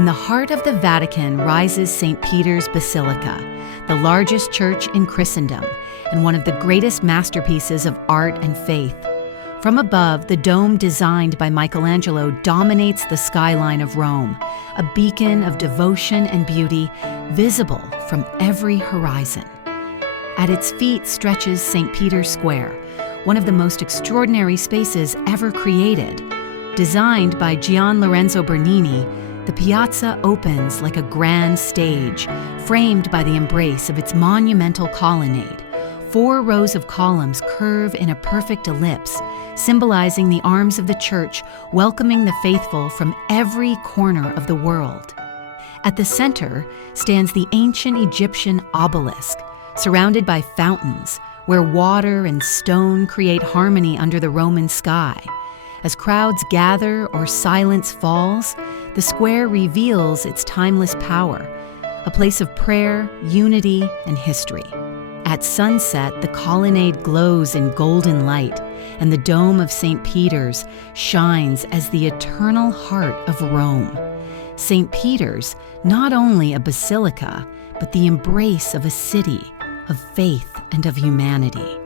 In the heart of the Vatican rises St. Peter's Basilica, the largest church in Christendom and one of the greatest masterpieces of art and faith. From above, the dome designed by Michelangelo dominates the skyline of Rome, a beacon of devotion and beauty visible from every horizon. At its feet stretches St. Peter's Square, one of the most extraordinary spaces ever created. Designed by Gian Lorenzo Bernini, the piazza opens like a grand stage, framed by the embrace of its monumental colonnade. 4 rows of columns curve in a perfect ellipse, symbolizing the arms of the church welcoming the faithful from every corner of the world. At the center stands the ancient Egyptian obelisk, surrounded by fountains, where water and stone create harmony under the Roman sky. As crowds gather or silence falls, the square reveals its timeless power, a place of prayer, unity, and history. At sunset, the colonnade glows in golden light, and the dome of St. Peter's shines as the eternal heart of Rome. St. Peter's, not only a basilica, but the embrace of a city, of faith and of humanity.